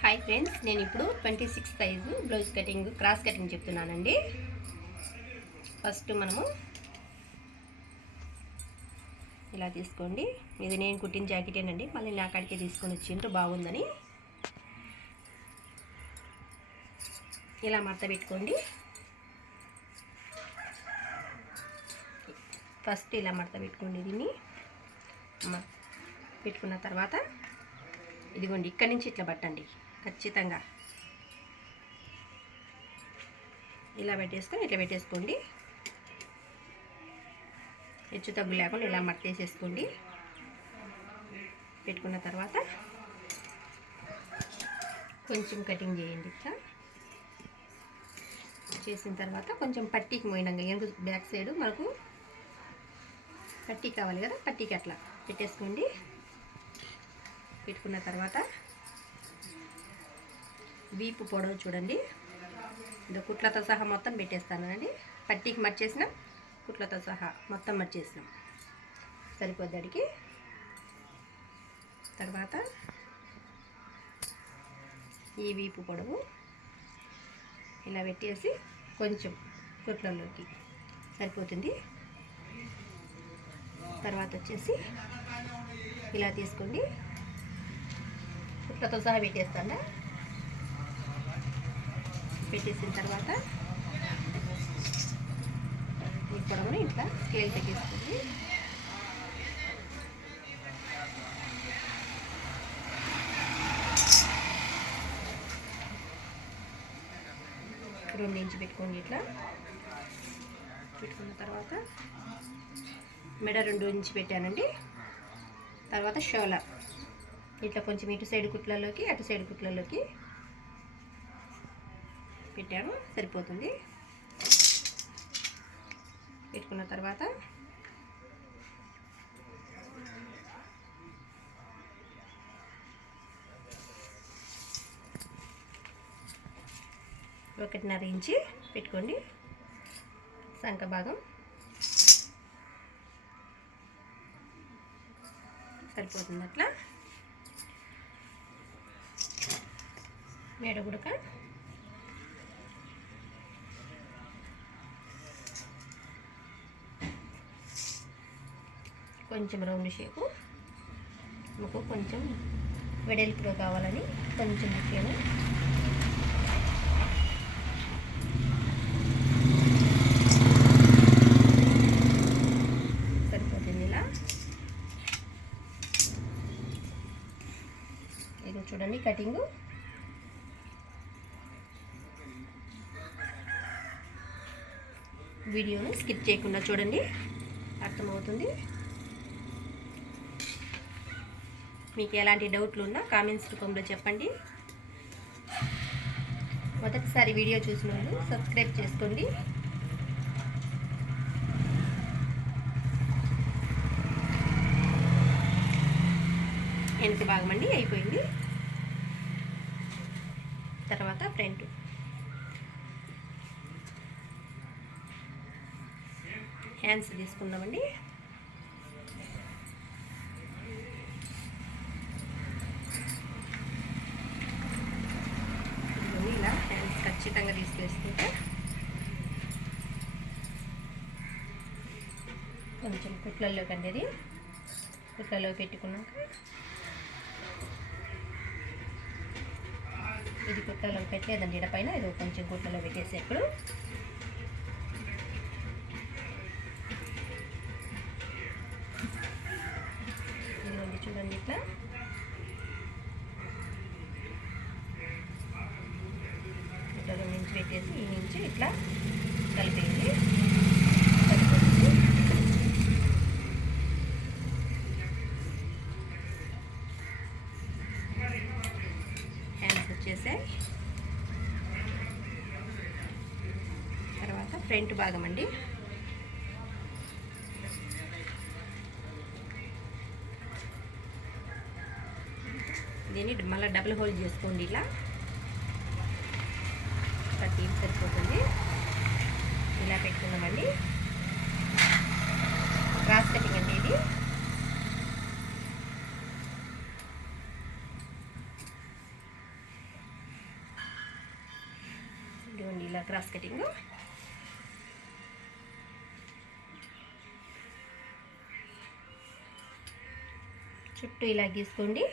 Hi friends, నేను ఇప్పుడు 26 size blouse cutting cross cutting చెప్తున్నానండి. ఫస్ట్ మనము ఇలా తీసుకోండి. ఇది నేను కుట్టిన జాకెటేనండి, మళ్ళీ నా కాడికే తీసుకొని వచ్చిండ్రు బాగుందని. ఇలా మడత పెట్టుకోండి. ఫస్ట్ ఇలా మడత పెట్టుకోండి. దీన్ని పెట్టుకున్న తర్వాత ఇదిగోండి, ఇక్కడి నుంచి ఇట్లా పట్టండి. ఖచ్చితంగా ఇలా పెట్టేసుకొని ఇట్లా పెట్టేసుకోండి. హెచ్చు తగ్గు లేకుండా ఇలా మట్టేసేసుకోండి. పెట్టుకున్న తర్వాత కొంచెం కటింగ్ చేయండి. ఇట్లా చేసిన తర్వాత కొంచెం పట్టీకి మోయినంగా ఎందుకు బ్యాక్ సైడ్ మనకు పట్టీ కావాలి కదా, పట్టీకి అట్లా పెట్టేసుకోండి. పెట్టుకున్న తర్వాత వీపు పొడవు చూడండి, ఇది కుట్లతో సహా మొత్తం పెట్టేస్తానండి. పట్టీకి మర్చేసినాం, కుట్లతో సహా మొత్తం మర్చేసినాం, సరిపోద్దడికి. తర్వాత ఈ వీపు పొడవు ఇలా పెట్టేసి కొంచెం కుట్లలోకి సరిపోతుంది. తర్వాత వచ్చేసి ఇలా తీసుకోండి, కుట్లతో సహా పెట్టేస్తాను. పెట్టేసిన తర్వాత ఈ పొడవుని ఇట్లా స్కేల్ తగ్గిస్తుంది. రెండు ఇంచు పెట్టుకోండి. ఇట్లా పెట్టుకున్న తర్వాత మెడ 2 ఇంచు పెట్టానండి. తర్వాత షోలర్ ఇట్లా కొంచెం ఇటు సైడ్ కుట్లలోకి అటు సైడ్ కుట్లలోకి పెట్టాను, సరిపోతుంది. పెట్టుకున్న తర్వాత ఒకటిన్నర ఇంచి పెట్టుకోండి. సంక భాగం సరిపోతుంది. అట్లా మేడ గుడక కొంచెం రౌండ్ షేపు, మాకు కొంచెం వెడల్పుగా కావాలని కొంచెం ముఖ్యము. సరిపోతుంది. ఇలా ఇది చూడండి కటింగు. వీడియోను స్కిప్ చేయకుండా చూడండి, అర్థమవుతుంది. మీకు ఎలాంటి డౌట్లు ఉన్నా కామెంట్స్ రూపంలో చెప్పండి. మొదటిసారి వీడియో చూసిన వాళ్ళు సబ్స్క్రైబ్ చేసుకోండి. వెనక భాగం అండి అయిపోయింది. తర్వాత ఫ్రంట్ హ్యాండ్స్ తీసుకుందామండి. ఇలా హ్యాండ్స్ ఖచ్చితంగా తీసుకేసుకుంటే కొంచెం కుట్లల్లో కండేది కుట్లలో పెట్టుకున్నాక ఇది కుట్లలో పెట్టలేదండి ఇడపైన, ఇది కొంచెం కుట్లలో పెట్టేసి ఇప్పుడు ఇదిగోండి చూడండి ఇట్లా కుట్లలో నుంచి పెట్టేసి ఈ నుంచి ఇట్లా కలిపేయండి. హ్యాండ్స్ వచ్చేసాయి. తర్వాత ఫ్రంట్ భాగం అండి. దీన్ని మళ్ళీ డబుల్ హోల్ చేసుకోండి. ఇలా 30 సరిపోతుంది. ఇలా పెట్టుకున్నామండి. క్రాస్ కటింగ్ అండి ఇది. ఇలా క్రాస్ కటింగ్. చుట్టూ ఇలా గీసుకోండి.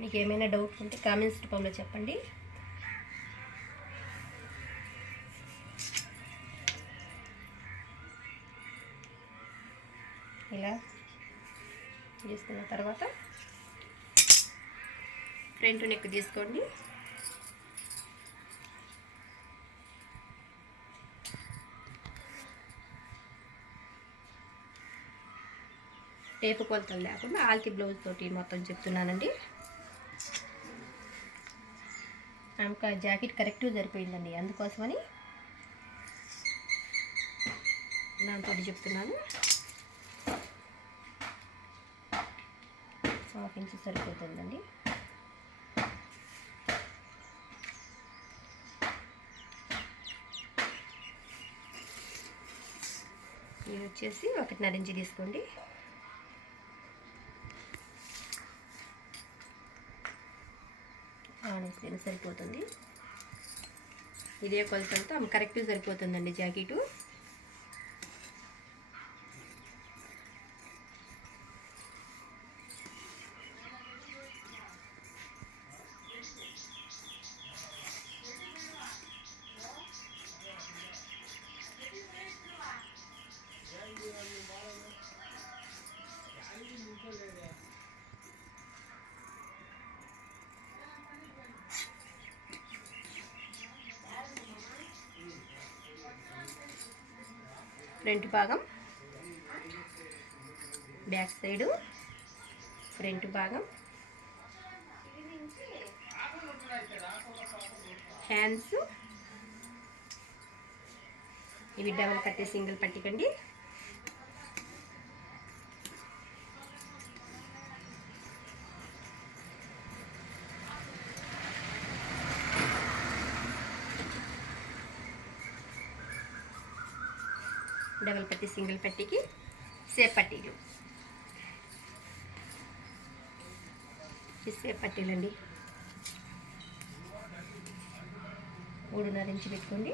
మీకు ఏమైనా డౌట్ ఉంటే కామెంట్స్ రూపంలో చెప్పండి. ఇలా గీసుకున్న తర్వాత ఫ్రంట్ నెక్ తీసుకోండి. టేపు కొలతలు లేకుండా ఆల్కి బ్లౌజ్ తోటి మొత్తం చెప్తున్నానండి. ఆమెకు జాకెట్ కరెక్ట్గా సరిపోయిందండి, అందుకోసమని దాంతో చెప్తున్నాను. 1/2 ఇంచ్ సరిపోతుందండి. ఇది వచ్చేసి 1.5 ఇంచ్ తీసుకోండి. సరిపోతుంది. ఇదే కొలతలతో ఆమె కరెక్ట్గా సరిపోతుందండి జాకెటు. ఫ్రంట్ భాగం, బ్యాక్ సైడు, ఫ్రంట్ భాగం, హ్యాండ్స్. ఇవి డబల్ కట్టే సింగిల్ పట్టికండి. డబల్ పట్టీ సింగిల్ పట్టీకి సేప్ పట్టీలు. ఈ సేప్ పట్టీలండి 3.5 ఇంచ్ పెట్టుకోండి.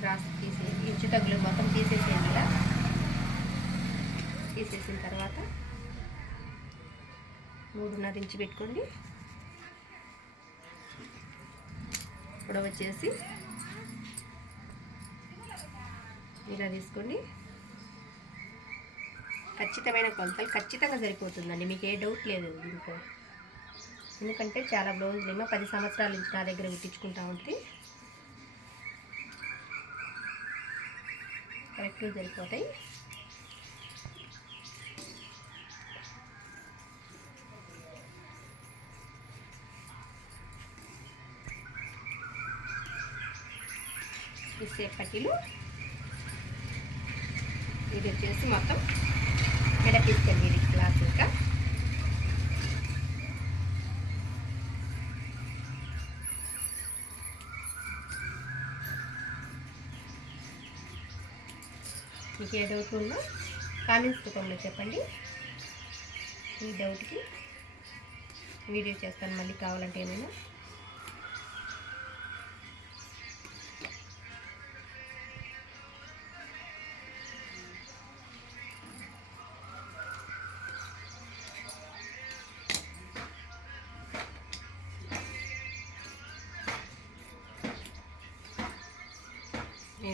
క్రాస్ తీసేసి ఇంచు తగ్గులు మొత్తం తీసేసేయండి. ఇలా తీసేసిన తర్వాత 3.5 ఇంచ్ పెట్టుకోండి. ఇప్పుడు వచ్చేసి ఇలా తీసుకోండి. ఖచ్చితమైన కొలతలు ఖచ్చితంగా సరిపోతుందండి, మీకు ఏ డౌట్ లేదు దీంట్లో. ఎందుకంటే చాలా బ్లౌజులు ఏమో 10 సంవత్సరాల నుంచి నా దగ్గర కుట్టించుకుంటా ఉంటుంది. కరెక్ట్గా సరిపోతాయి. ఈ సేప్ పట్టీలు ఇది వచ్చేసి మొత్తం మెడ తీసుకెళ్ళి ఇది క్లాత్. ఇంకా మీకు ఏ డౌట్ ఉందో కామెంట్స్ రూపంలో చెప్పండి. ఈ డౌట్కి వీడియో చేస్తాను మళ్ళీ కావాలంటే ఏమైనా.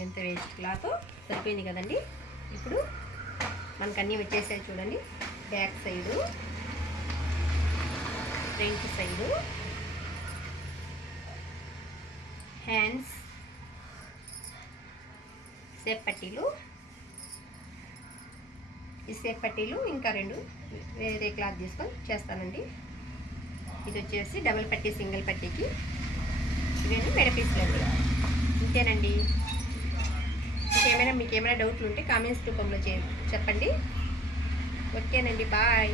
ఎంత వేస్ట్ క్లాత్ సరిపోయింది కదండి. ఇప్పుడు మనకు అన్నీ వచ్చేసాయి చూడండి. Back side, front side, hands, సేప్ పట్టీలు. ఈ సేప్ పట్టీలు ఇంకా 2 వేరే క్లాత్ తీసుకొని చేస్తానండి. ఇది వచ్చేసి డబుల్ పట్టీ సింగిల్ పట్టీకి ఇవన్నీ మెడ పీసులు అండి. ఇంతేనండి. మీకు ఏమైనా డౌట్లు ఉంటే కామెంట్స్ రూపంలో చెప్పండి. ఓకేనండి, బాయ్.